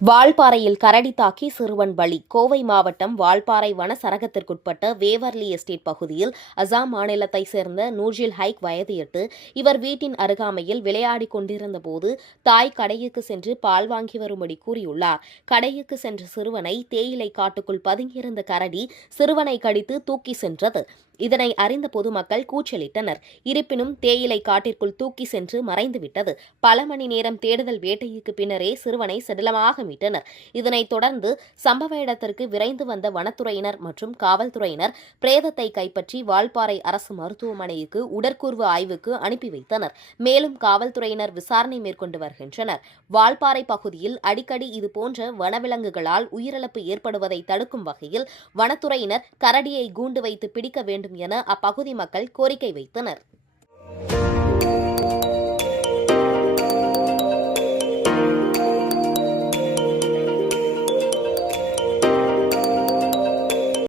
வால்பாறையில் கரடி தாக்கி சிறுவன் பலி. கோவை மாவட்டம் வால்பாறை வன சரகத்திற்குட்பட்ட வேவர்லி எஸ்டேட் பகுதியில் அசாம் மாநிலத்தை சேர்ந்த நூர்ஜில் ஹைக் வயது 8. இவர் வீட்டின் அருகாமையில் விளையாடிக் கொண்டிருந்தபோது தாய் கடைக்கு சென்று பால் வாங்கி வரும்படி கூறியுள்ளார். கடைக்கு சென்ற சிறுவனை தேயிலை காட்டுக்குள் பதுங்கியிருந்த கரடி சிறுவனை கடித்து தூக்கி சென்றது. இதனை அறிந்த பொதுமக்கள் கூச்சலிட்டனர். இருப்பினும் தேயிலை காட்டிற்குள் தூக்கி சென்று மறைந்துவிட்டது. பல மணி நேரம் தேடுதல் வேட்டைக்கு பின்னரே சிறுவனை சடலமாக மீட்டனர். இதனைத் தொடர்ந்து சம்பவ இடத்திற்கு விரைந்து வந்த வனத்துறையினர் மற்றும் காவல்துறையினர் பிரேதத்தை கைப்பற்றி வால்பாறை அரசு மருத்துவமனைக்கு உடற்கூறு ஆய்வுக்கு அனுப்பி வைத்தனர். மேலும் காவல்துறையினர் விசாரணை மேற்கொண்டு வருகின்றனர். வால்பாறை பகுதியில் அடிக்கடி இதுபோன்ற வனவிலங்குகளால் உயிரிழப்பு ஏற்படுவதை தடுக்கும் வகையில் வனத்துறையினர் கரடியை கூண்டு வைத்து பிடிக்க வேண்டும் என அப்பகுதி மக்கள் கோரிக்கை வைத்தனர்.